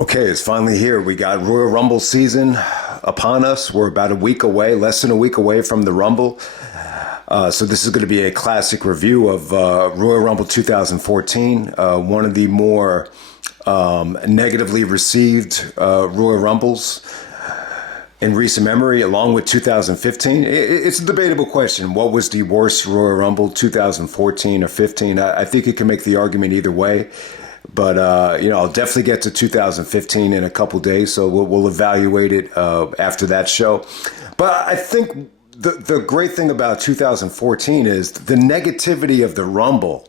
Okay, it's finally here. We got Royal Rumble season upon us. We're about a week away, less than a week away from the Rumble. So this is going to be a classic review of Royal Rumble 2014, one of the more negatively received Royal Rumbles in recent memory, along with 2015. It's a debatable question. What was the worst Royal Rumble, 2014 or 15? I think you can make the argument either way. But, I'll definitely get to 2015 in a couple days, so we'll evaluate it after that show. But I think the great thing about 2014 is the negativity of the Rumble.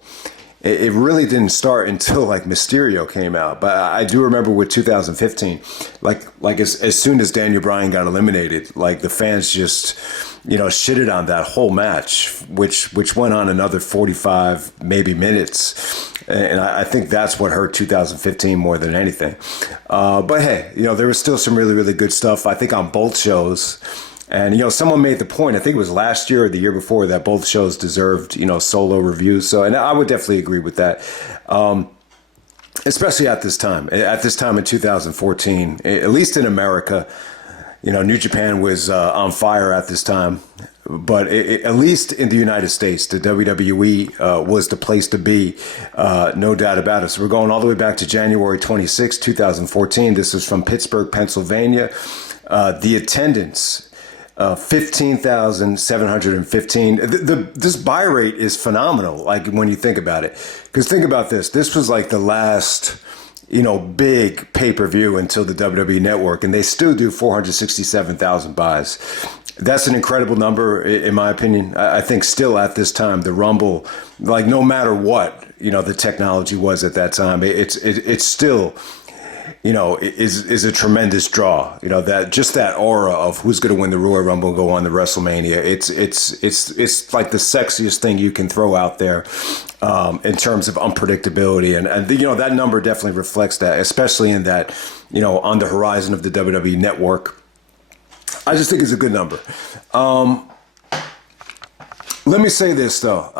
It really didn't start until like Mysterio came out. But I do remember with 2015, like as soon as Daniel Bryan got eliminated, like the fans just, shitted on that whole match, which went on another 45 maybe minutes. And I think that's what hurt 2015 more than anything. But hey, there was still some really, really good stuff, I think, on both shows. And, someone made the point, I think it was last year or the year before, that both shows deserved, solo reviews. So, and I would definitely agree with that. Especially at this time in 2014, at least in America, New Japan was on fire at this time. But at least in the United States, the WWE was the place to be, no doubt about it. So we're going all the way back to January 26, 2014. This is from Pittsburgh, Pennsylvania. The attendance, 15,715. This buy rate is phenomenal, like when you think about it. Because think about this. This was like the last, big pay-per-view until the WWE Network, and they still do 467,000 buys. That's an incredible number, in my opinion. I think still at this time, the Rumble, like no matter what, the technology was at that time, it's still, is a tremendous draw. That just that aura of who's going to win the Royal Rumble and go on to WrestleMania. It's like the sexiest thing you can throw out there in terms of unpredictability. And that number definitely reflects that, especially in that, on the horizon of the WWE Network. I just think it's a good number. Let me say this, though.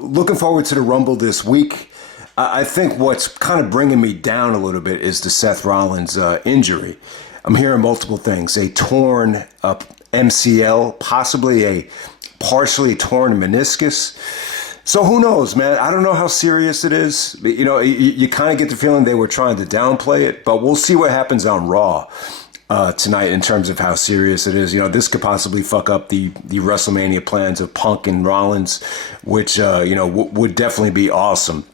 Looking forward to the Rumble this week. I think what's kind of bringing me down a little bit is the Seth Rollins injury. I'm hearing multiple things. A torn MCL, possibly a partially torn meniscus. So who knows, man? I don't know how serious it is. You kind of get the feeling they were trying to downplay it, but we'll see what happens on Raw tonight in terms of how serious it is. This could possibly fuck up the WrestleMania plans of Punk and Rollins, which, would definitely be awesome.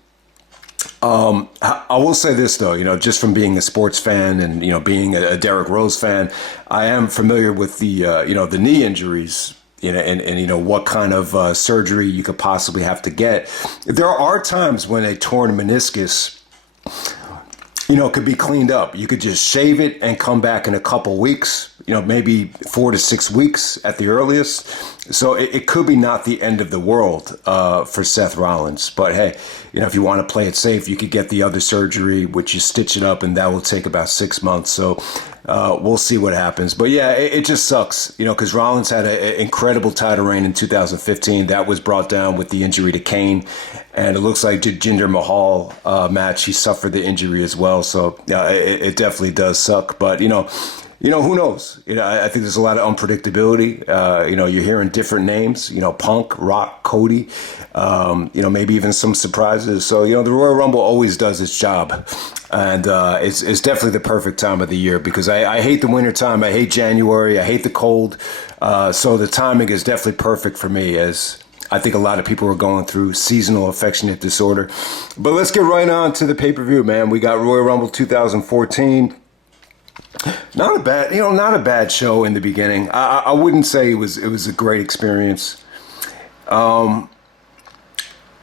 I will say this, though, just from being a sports fan and, being a Derrick Rose fan, I am familiar with the knee injuries, and what kind of surgery you could possibly have to get. There are times when a torn meniscus, could be cleaned up. You could just shave it and come back in a couple weeks, maybe 4 to 6 weeks at the earliest. So it could be not the end of the world for Seth Rollins. But hey, if you want to play it safe, you could get the other surgery, which you stitch it up, and that will take about 6 months. So we'll see what happens. But yeah, it just sucks, because Rollins had an incredible title reign in 2015. That was brought down with the injury to Kane. And it looks like the Jinder Mahal match, he suffered the injury as well. So it definitely does suck. But, who knows? I think there's a lot of unpredictability. You're hearing different names, Punk, Rock, Cody, maybe even some surprises. So, the Royal Rumble always does its job. And it's definitely the perfect time of the year because I hate the winter time. I hate January. I hate the cold. So the timing is definitely perfect for me, as I think a lot of people are going through seasonal affectionate disorder. But let's get right on to the pay-per-view, man. We got Royal Rumble 2014. Not a bad show in the beginning. I wouldn't say it was a great experience.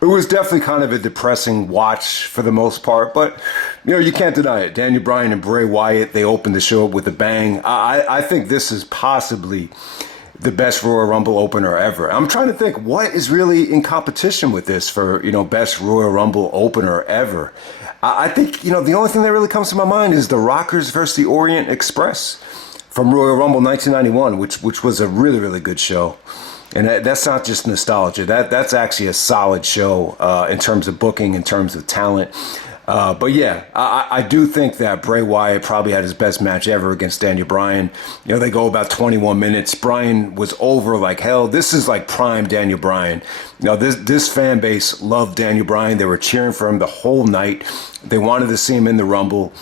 It was definitely kind of a depressing watch for the most part, but you can't deny it. Daniel Bryan and Bray Wyatt, they opened the show up with a bang. I think this is possibly the best Royal Rumble opener ever. I'm trying to think what is really in competition with this for, best Royal Rumble opener ever. I think, the only thing that really comes to my mind is the Rockers versus the Orient Express from Royal Rumble 1991, which was a really, really good show. And that's not just nostalgia. That's actually a solid show in terms of booking, in terms of talent. But yeah, I do think that Bray Wyatt probably had his best match ever against Daniel Bryan. You know, they go about 21 minutes. Bryan was over like hell. This is like prime Daniel Bryan. You know, this fan base loved Daniel Bryan. They were cheering for him the whole night. They wanted to see him in the Rumble.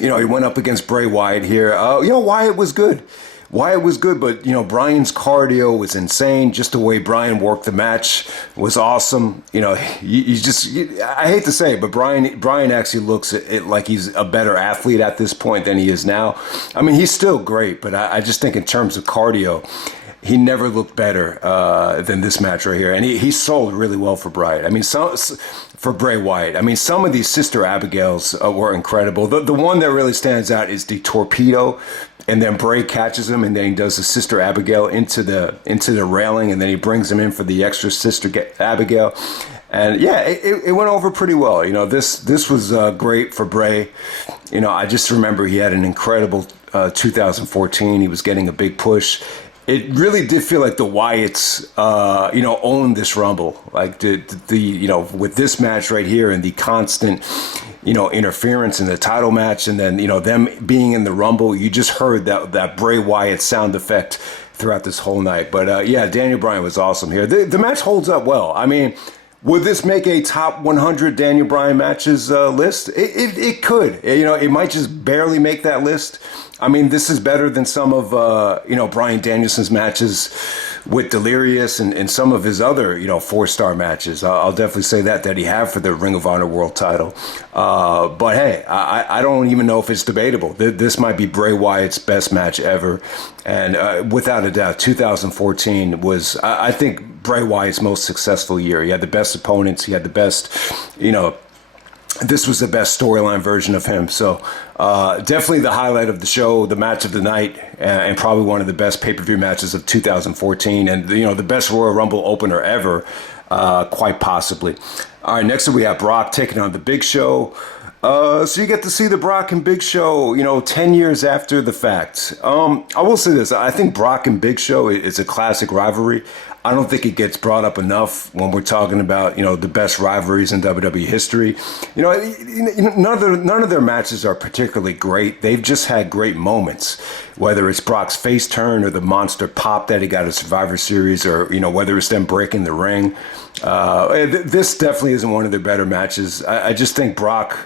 You know, he went up against Bray Wyatt here. You know, Wyatt was good. Wyatt was good, but, you know, Bryan's cardio was insane. Just the way Bryan worked the match was awesome. You know, I hate to say it, but Bryan actually looks like he's a better athlete at this point than he is now. I mean, he's still great, but I just think in terms of cardio, he never looked better than this match right here. And he sold really well for Bryan. I mean, for Bray Wyatt. I mean, some of these Sister Abigails were incredible. The one that really stands out is the torpedo. And then Bray catches him, and then he does the Sister Abigail into the railing, and then he brings him in for the extra Sister Abigail. And yeah, it went over pretty well. You know, this was great for Bray. You know, I just remember he had an incredible 2014. He was getting a big push. It really did feel like the Wyatts, you know, owned this Rumble. Like the you know, with this match right here and the constant, you know, interference in the title match, and then, you know, them being in the Rumble, you just heard that Bray Wyatt sound effect throughout this whole night. But yeah, Daniel Bryan was awesome here. The match holds up well. I mean, would this make a top 100 Daniel Bryan matches list? It could. You know, it might just barely make that list. I mean, this is better than some of, you know, Bryan Danielson's matches with Delirious and some of his other, you know, 4-star matches. I'll definitely say that he had for the Ring of Honor World title. But hey, I don't even know if it's debatable. This might be Bray Wyatt's best match ever. And without a doubt, 2014 was, I think, Bray Wyatt's most successful year. He had the best opponents. He had the best, you know, this was the best storyline version of him. So definitely the highlight of the show, the match of the night, and probably one of the best pay-per-view matches of 2014, and, you know, the best Royal Rumble opener ever, quite possibly. All right, next up we have Brock taking on the Big Show. So you get to see the Brock and Big Show, you know, 10 years after the fact. I will say this. I think Brock and Big Show is a classic rivalry. I don't think it gets brought up enough when we're talking about, you know, the best rivalries in WWE history. You know, none of their matches are particularly great. They've just had great moments, whether it's Brock's face turn or the monster pop that he got at Survivor Series, or, you know, whether it's them breaking the ring. This definitely isn't one of their better matches. I just think Brock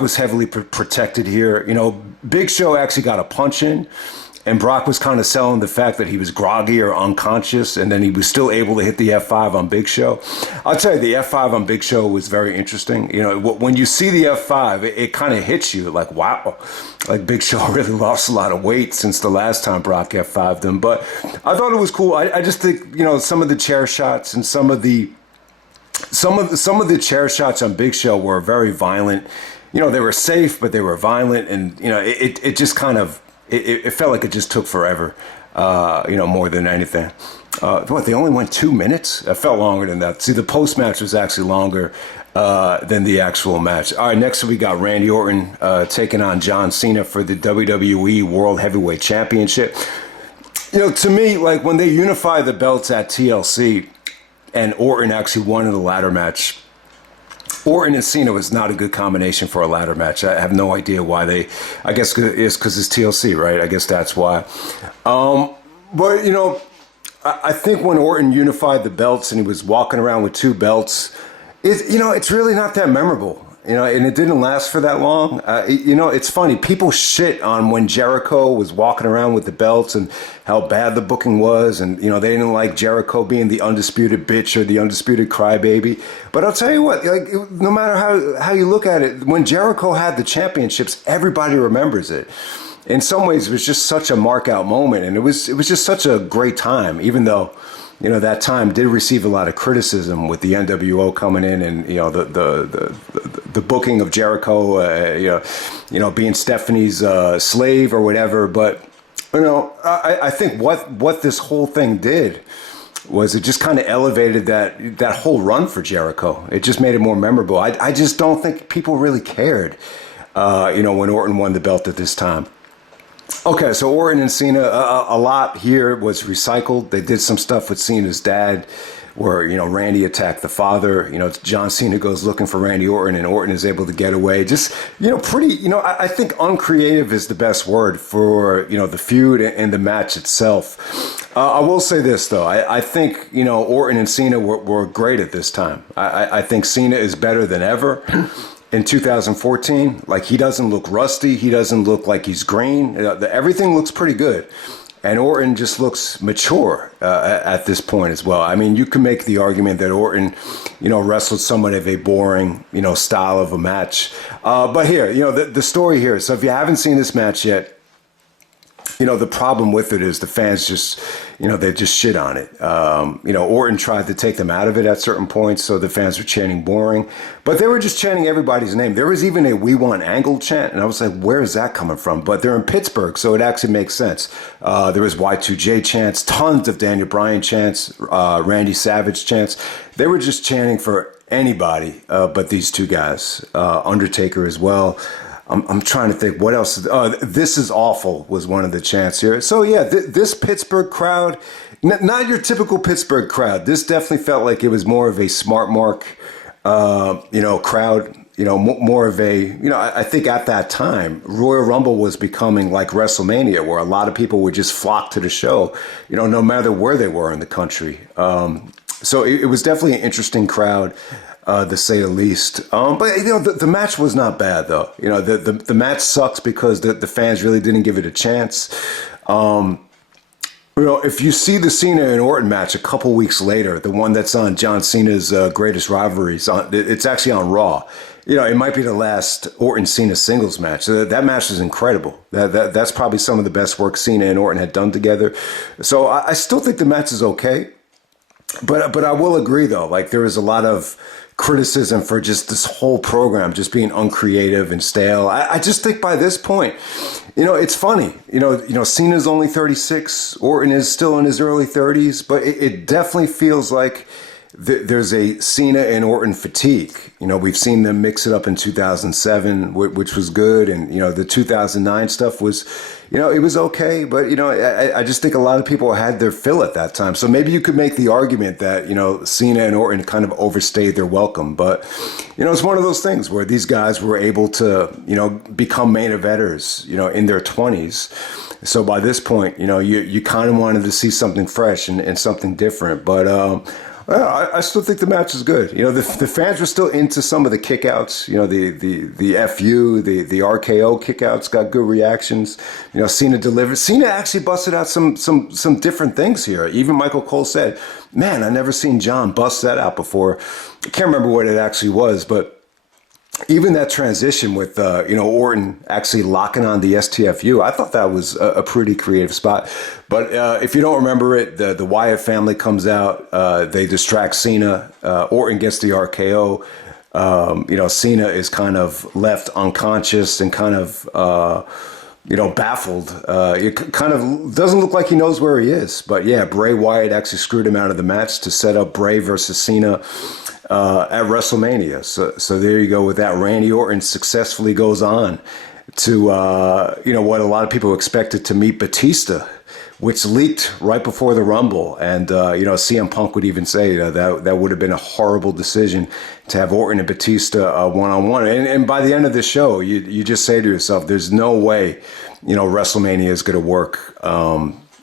was heavily protected here. You know, Big Show actually got a punch in, and Brock was kind of selling the fact that he was groggy or unconscious, and then he was still able to hit the F5 on Big Show. I'll tell you, the F5 on Big Show was very interesting. You know, when you see the F5, it kind of hits you like, wow, like Big Show really lost a lot of weight since the last time Brock F5'd him. But I thought it was cool. I just think, you know, some of the chair shots and some of the chair shots on Big Show were very violent. You know, they were safe, but they were violent, and, you know, it just kind of, it felt like it just took forever, you know, more than anything. They only went 2 minutes? It felt longer than that. See, the post-match was actually longer than the actual match. All right, next we got Randy Orton taking on John Cena for the WWE World Heavyweight Championship. You know, to me, like, when they unified the belts at TLC and Orton actually won in the ladder match, Orton and Cena was not a good combination for a ladder match. I have no idea why they, I guess it's because it's TLC, right? I guess that's why. But, you know, I think when Orton unified the belts and he was walking around with 2 belts, you know, it's really not that memorable. You know, and it didn't last for that long. You know, it's funny. People shit on when Jericho was walking around with the belts and how bad the booking was. And, you know, they didn't like Jericho being the undisputed bitch or the undisputed crybaby. But I'll tell you what, like, no matter how you look at it, when Jericho had the championships, everybody remembers it. In some ways, it was just such a mark out moment. And it was just such a great time, even though, you know, that time did receive a lot of criticism with the NWO coming in, and, you know, the booking of Jericho, you know, being Stephanie's slave or whatever. But, you know, I think what this whole thing did was it just kind of elevated that whole run for Jericho. It just made it more memorable. I just don't think people really cared, you know, when Orton won the belt at this time. Okay, so Orton and Cena, a lot here was recycled. They did some stuff with Cena's dad. where, Randy attacked the father. John Cena goes looking for Randy Orton, and Orton is able to get away. Just, pretty, I think uncreative is the best word for, the feud and the match itself. I will say this, though. I think, Orton and Cena were great at this time. I think Cena is better than ever. In 2014, like, he doesn't look rusty. He doesn't look like he's green. Everything looks pretty good. And Orton just looks mature at this point as well. I mean, you can make the argument that Orton, wrestled somewhat of a boring, style of a match. But here, the story here. So if you haven't seen this match yet, the problem with it is the fans just, they just shit on it. Orton tried to take them out of it at certain points, so the fans were chanting boring. But they were just chanting everybody's name. There was even a "We Want Angle" chant, and I was like, where is that coming from? But they're in Pittsburgh, so it actually makes sense. There was Y2J chants, tons of Daniel Bryan chants, Randy Savage chants. They were just chanting for anybody but these two guys. Undertaker as well. I'm trying to think what else. "This is awful" was one of the chants here. So yeah, this Pittsburgh crowd, not your typical Pittsburgh crowd. This definitely felt like it was more of a smart mark, crowd. More of a, I think at that time, Royal Rumble was becoming like WrestleMania, where a lot of people would just flock to the show, no matter where they were in the country. So it was definitely an interesting crowd. To say the least. But the match was not bad though. The match sucks because the fans really didn't give it a chance. If you see the Cena and Orton match a couple weeks later, the one that's on John Cena's Greatest Rivalries, it's actually on Raw. It might be the last Orton Cena singles match. That match is incredible. That's probably some of the best work Cena and Orton had done together. So I still think the match is okay. But I will agree though, like there is a lot of criticism for just this whole program just being uncreative and stale. I just think by this point, it's funny. Cena's only 36, Orton is still in his early 30s, but it definitely feels like there's a Cena and Orton fatigue. We've seen them mix it up in 2007, which was good, and the 2009 stuff was, it was okay, but I just think a lot of people had their fill at that time. So maybe you could make the argument that Cena and Orton kind of overstayed their welcome, but it's one of those things where these guys were able to become main eventers in their 20s. So by this point, you kind of wanted to see something fresh and something different, but I still think the match is good. The fans were still into some of the kickouts. The FU, the RKO kickouts got good reactions. Cena delivered. Cena actually busted out some different things here. Even Michael Cole said, "Man, I never seen John bust that out before." I can't remember what it actually was, but even that transition with, Orton actually locking on the STFU, I thought that was a pretty creative spot. But if you don't remember it, the Wyatt family comes out. They distract Cena. Orton gets the RKO. Cena is kind of left unconscious and kind of, baffled. It kind of doesn't look like he knows where he is. But yeah, Bray Wyatt actually screwed him out of the match to set up Bray versus Cena at WrestleMania. So there you go with that. Randy Orton successfully goes on to, what a lot of people expected to meet Batista, which leaked right before the Rumble. And, CM Punk would even say that would have been a horrible decision to have Orton and Batista one-on-one. And by the end of the show, you just say to yourself, there's no way, WrestleMania is going to work,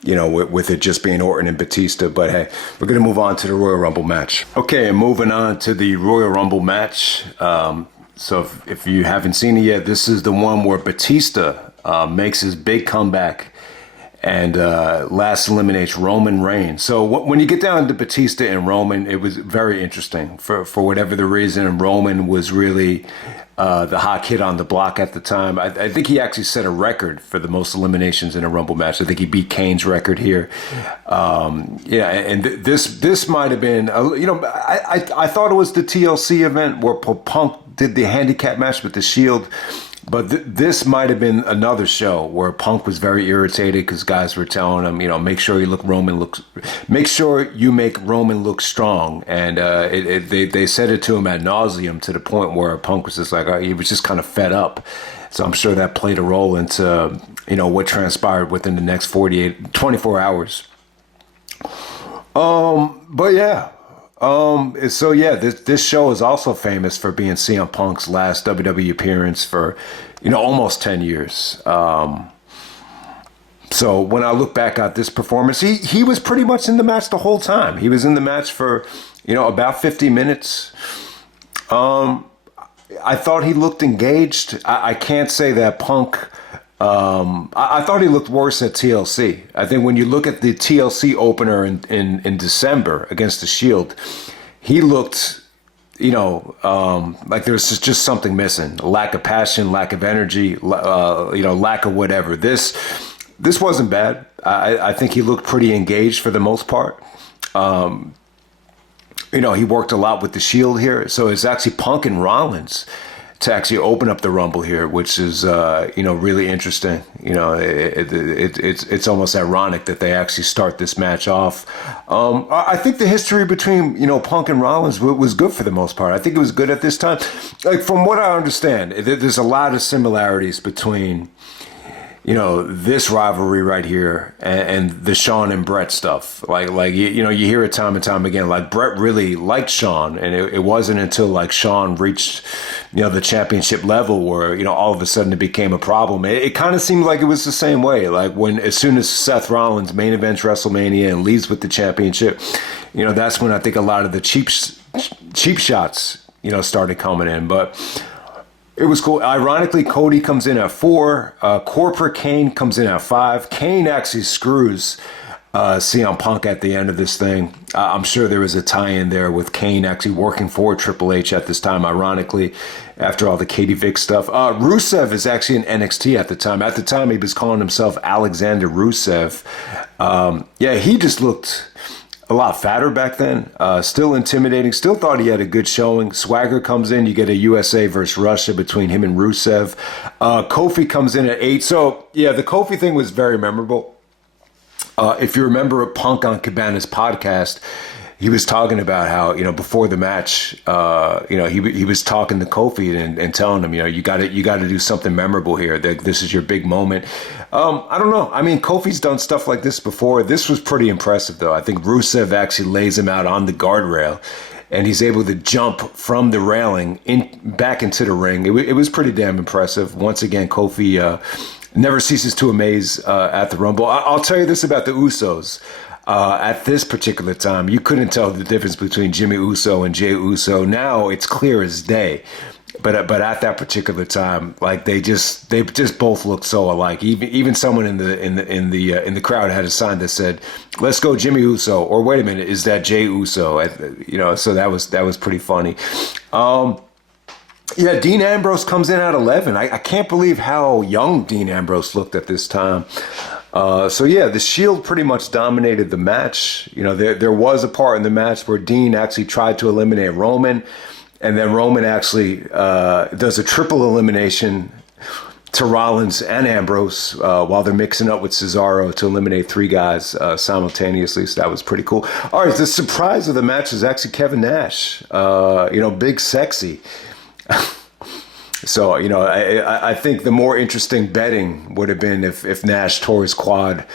with it just being Orton and Batista. But hey, we're going to move on to the Royal Rumble match. Okay, and moving on to the Royal Rumble match. So if you haven't seen it yet, this is the one where Batista makes his big comeback and last eliminates Roman Reigns. So when you get down to Batista and Roman, it was very interesting. For whatever the reason, Roman was really the hot kid on the block at the time. I think he actually set a record for the most eliminations in a Rumble match. I think he beat Kane's record here. And this might have been, I thought it was the TLC event where Punk did the handicap match with the Shield. But this might have been another show where Punk was very irritated because guys were telling him, make sure you make Roman look strong. And they said it to him ad nauseum to the point where Punk was just like, he was just kind of fed up. So I'm sure that played a role into, what transpired within the next 24 hours. But yeah, So yeah, this show is also famous for being CM Punk's last WWE appearance for, almost 10 years. So when I look back at this performance, he was pretty much in the match the whole time. He was in the match for, about 50 minutes. I thought he looked engaged. I can't say that Punk. I thought he looked worse at TLC. I think when you look at the TLC opener in December against the Shield, he looked, like there was just something missing. Lack of passion, lack of energy, lack of whatever. This wasn't bad. I think he looked pretty engaged for the most part. He worked a lot with the Shield here. So it's actually Punk and Rollins to actually open up the Rumble here, which is, really interesting. It's almost ironic that they actually start this match off. I think the history between, Punk and Rollins was good for the most part. I think it was good at this time. Like, from what I understand, there's a lot of similarities between, this rivalry right here and the Shawn and Brett stuff. Like you hear it time and time again. Like, Brett really liked Shawn, and it wasn't until like Shawn reached, the championship level where, all of a sudden it became a problem. It kind of seemed like it was the same way. Like as soon as Seth Rollins main events WrestleMania and leaves with the championship, that's when I think a lot of the cheap shots, started coming in. But it was cool. Ironically, Cody comes in at 4. Corporate Kane comes in at 5. Kane actually screws CM Punk at the end of this thing. I'm sure there was a tie-in there with Kane actually working for Triple H at this time, ironically, after all the Katie Vick stuff. Rusev is actually in NXT at the time. At the time, he was calling himself Alexander Rusev. He just looked a lot fatter back then, still intimidating, still thought he had a good showing. Swagger comes in, you get a USA versus Russia between him and Rusev. Kofi comes in at 8. So, yeah, the Kofi thing was very memorable. If you remember Punk on Cabana's podcast, he was talking about how, before the match, he was talking to Kofi and telling him, you got to do something memorable here. This is your big moment. I don't know. I mean, Kofi's done stuff like this before. This was pretty impressive, though. I think Rusev actually lays him out on the guardrail, and he's able to jump from the railing back into the ring. It was pretty damn impressive. Once again, Kofi never ceases to amaze at the Rumble. I'll tell you this about the Usos. At this particular time, you couldn't tell the difference between Jimmy Uso and Jey Uso. Now it's clear as day. But at that particular time, like they just both looked so alike. Even someone in the crowd had a sign that said, "Let's go Jimmy Uso," or "Wait a minute, is that Jey Uso?" So that was pretty funny. Dean Ambrose comes in at 11. I can't believe how young Dean Ambrose looked at this time. The Shield pretty much dominated the match. There was a part in the match where Dean actually tried to eliminate Roman, and then Roman actually does a triple elimination to Rollins and Ambrose while they're mixing up with Cesaro to eliminate 3 guys simultaneously. So that was pretty cool. All right, the surprise of the match is actually Kevin Nash. Big sexy. So, I think the more interesting betting would have been if Nash tore his quad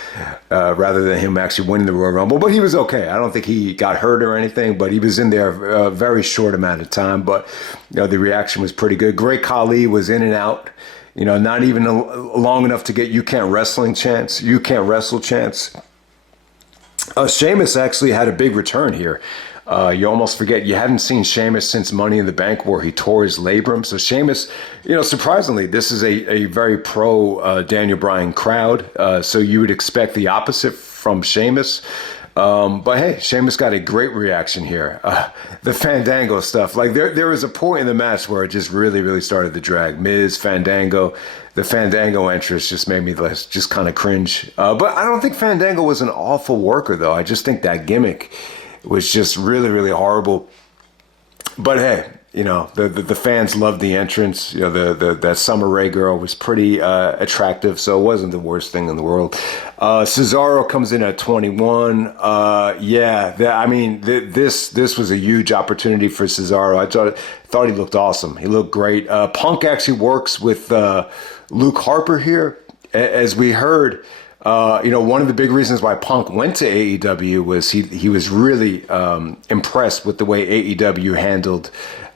rather than him actually winning the Royal Rumble. But he was okay. I don't think he got hurt or anything, but he was in there a very short amount of time. But, the reaction was pretty good. Great Khali was in and out, not even long enough to get you can't wrestle chance. Sheamus actually had a big return here. You almost forget you hadn't seen Sheamus since Money in the Bank where he tore his labrum. So Sheamus, surprisingly, this is a very pro Daniel Bryan crowd. So you would expect the opposite from Sheamus. But hey, Sheamus got a great reaction here. The Fandango stuff, like there was a point in the match where it just really, really started to drag. Miz, Fandango, the Fandango entrance just made me just kind of cringe. But I don't think Fandango was an awful worker, though. I just think that gimmick was just really, really horrible. But hey, the fans loved the entrance. That Summer Rae girl was pretty attractive, so it wasn't the worst thing in the world. Cesaro comes in at 21. This was a huge opportunity for Cesaro. I thought he looked awesome. He looked great. Punk actually works with Luke Harper here, as we heard. One of the big reasons why Punk went to AEW was he was really impressed with the way AEW handled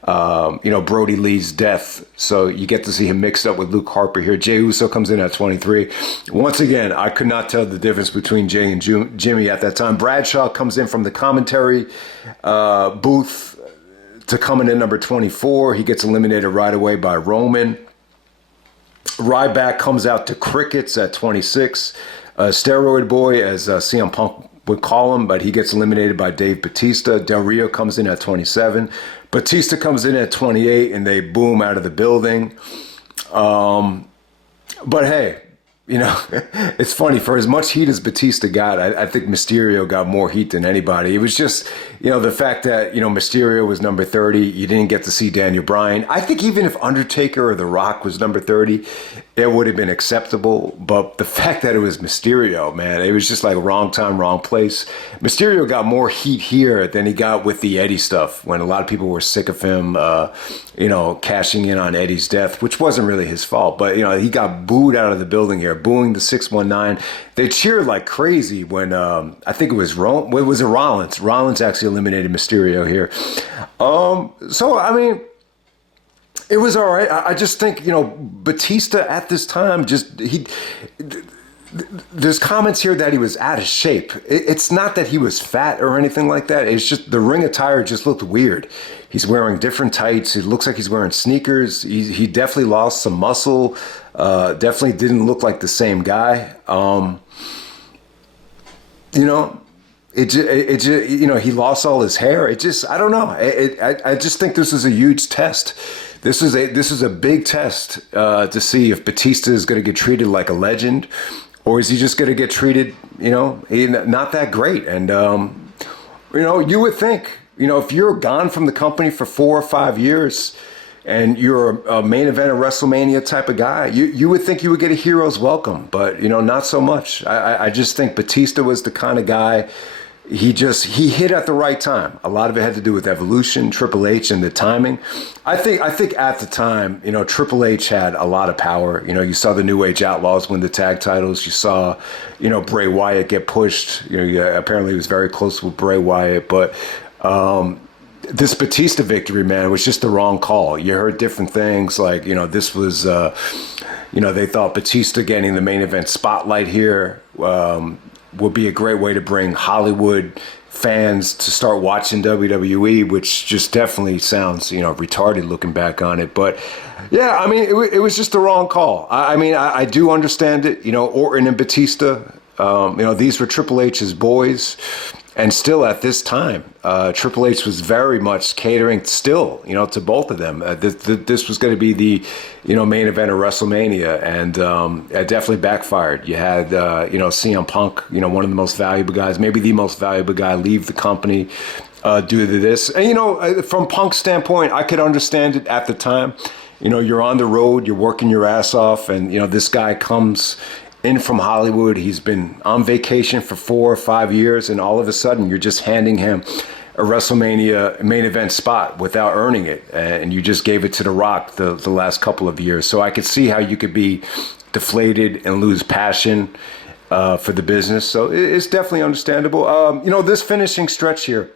Brody Lee's death. So you get to see him mixed up with Luke Harper here. Jey Uso comes in at 23. Once again, I could not tell the difference between Jey and Jimmy at that time. Bradshaw comes in from the commentary booth to come in at number 24. He gets eliminated right away by Roman. Ryback comes out to crickets at 26. Steroid Boy, as CM Punk would call him, but he gets eliminated by Dave Batista. Del Rio comes in at 27. Batista comes in at 28, and they boom out of the building. But hey, it's funny. For as much heat as Batista got, I think Mysterio got more heat than anybody. It was just, the fact that, Mysterio was number 30. You didn't get to see Daniel Bryan. I think even if Undertaker or The Rock was number 30, it would have been acceptable. But the fact that it was Mysterio, man, it was just like wrong time, wrong place. Mysterio got more heat here than he got with the Eddie stuff, when a lot of people were sick of him, cashing in on Eddie's death, which wasn't really his fault. But, he got booed out of the building here, booing the 619. They cheered like crazy when I think it was Rollins. Rollins actually eliminated Mysterio here. It was all right. I just think, Batista at this time, there's comments here that he was out of shape. It's not that he was fat or anything like that. It's just the ring attire just looked weird. He's wearing different tights. It looks like he's wearing sneakers. He definitely lost some muscle. Definitely didn't look like the same guy. He lost all his hair. I don't know. I just think this is a huge test. This is a big test to see if Batista is going to get treated like a legend, or is he just going to get treated, not that great. And, you would think, if you're gone from the company for 4 or 5 years and you're a main event of WrestleMania type of guy, you would think you would get a hero's welcome, but, not so much. I just think Batista was the kind of guy. He hit at the right time. A lot of it had to do with evolution, Triple H, and the timing. I think at the time, Triple H had a lot of power. You saw the New Age Outlaws win the tag titles. You saw, Bray Wyatt get pushed. Apparently he was very close with Bray Wyatt. But this Batista victory, man, was just the wrong call. You heard different things like, this was, they thought Batista getting the main event spotlight here would be a great way to bring Hollywood fans to start watching WWE, which just definitely sounds, retarded looking back on it. But yeah, it was just the wrong call. I do understand it. Orton and Batista, these were Triple H's boys. And still at this time, Triple H was very much catering still, to both of them. This was going to be the, main event of WrestleMania, and it definitely backfired. You had, CM Punk, one of the most valuable guys, maybe the most valuable guy, leave the company due to this. And, from Punk's standpoint, I could understand it at the time. You're on the road, you're working your ass off, and, this guy comes in from Hollywood. He's been on vacation for 4 or 5 years, and all of a sudden you're just handing him a WrestleMania main event spot without earning it, and you just gave it to The Rock the last couple of years. So I could see how you could be deflated and lose passion for the business. So it's definitely understandable. This finishing stretch here,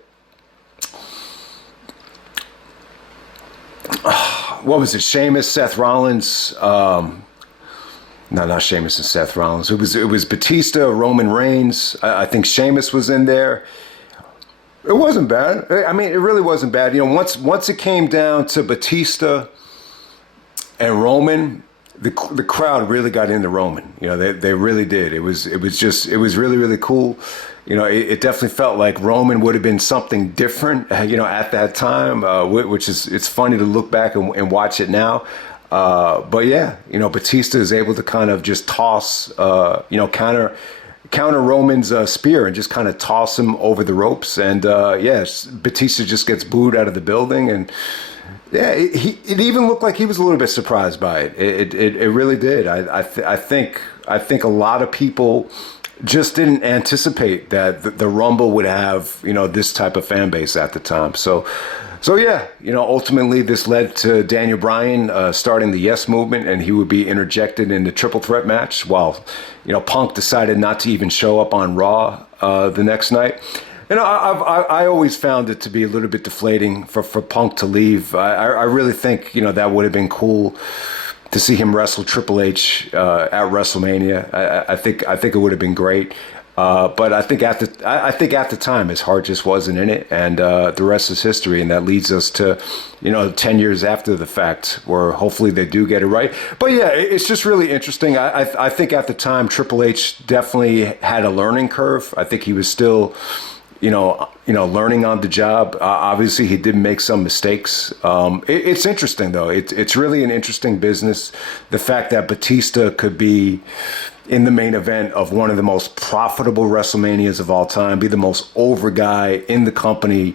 what was it? Sheamus, Seth Rollins. No, not Sheamus and Seth Rollins. It was Batista, Roman Reigns. I think Sheamus was in there. It wasn't bad. It really wasn't bad. Once it came down to Batista and Roman, the crowd really got into Roman. They really did. It was really, really cool. It definitely felt like Roman would have been something different, at that time, which it's funny to look back and watch it now. But yeah, Batista is able to kind of just toss, counter Roman's spear and just kind of toss him over the ropes. And Batista just gets booed out of the building. And yeah, it even looked like he was a little bit surprised by it. It really did. I think a lot of people just didn't anticipate that the Rumble would have, this type of fan base at the time. So So yeah, ultimately this led to Daniel Bryan starting the Yes Movement, and he would be interjected in the triple threat match. While Punk decided not to even show up on Raw the next night. I always found it to be a little bit deflating for Punk to leave. I really think that would have been cool to see him wrestle Triple H at WrestleMania. I think it would have been great. But I think at the time his heart just wasn't in it, and the rest is history. And that leads us to 10 years after the fact, where hopefully they do get it right. But yeah, it's just really interesting. I think at the time Triple H definitely had a learning curve. I think he was still learning on the job. Obviously, he did make some mistakes. It's interesting, though. It's really an interesting business. The fact that Batista could be in the main event of one of the most profitable WrestleManias of all time, be the most over guy in the company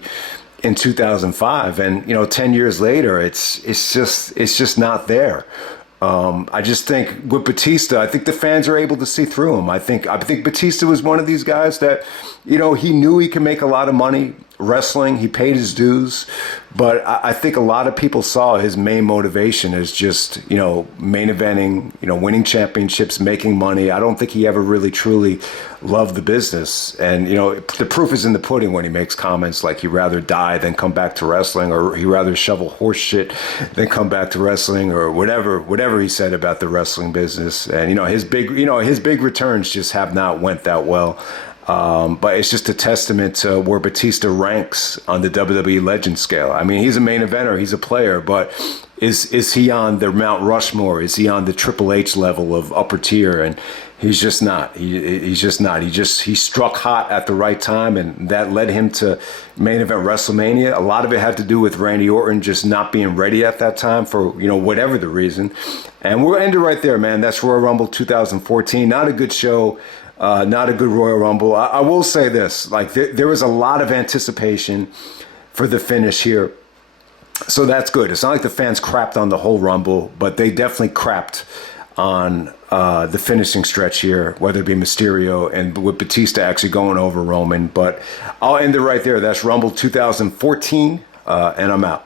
in 2005, and 10 years later, it's just not there. I just think with Batista, I think the fans are able to see through him. I think Batista was one of these guys that, he knew he could make a lot of money wrestling. He paid his dues, but I think a lot of people saw his main motivation as just, main eventing, winning championships, making money. I don't think he ever really truly loved the business. And, the proof is in the pudding when he makes comments like he'd rather die than come back to wrestling, or he'd rather shovel horse shit than come back to wrestling, or whatever he said about the wrestling business. And, his big returns just have not went that well. But it's just a testament to where Batista ranks on the WWE legend scale. I mean, he's a main eventer, he's a player, but is he on the Mount Rushmore? Is he on the Triple H level of upper tier? And he's just not. He's just not. He struck hot at the right time, and that led him to main event WrestleMania. A lot of it had to do with Randy Orton just not being ready at that time for whatever the reason. And we'll end it right there, man. That's Royal Rumble 2014. Not a good show. Not a good Royal Rumble. I will say this, like there was a lot of anticipation for the finish here. So that's good. It's not like the fans crapped on the whole Rumble, but they definitely crapped on the finishing stretch here, whether it be Mysterio and with Batista actually going over Roman. But I'll end it right there. That's Rumble 2014, and I'm out.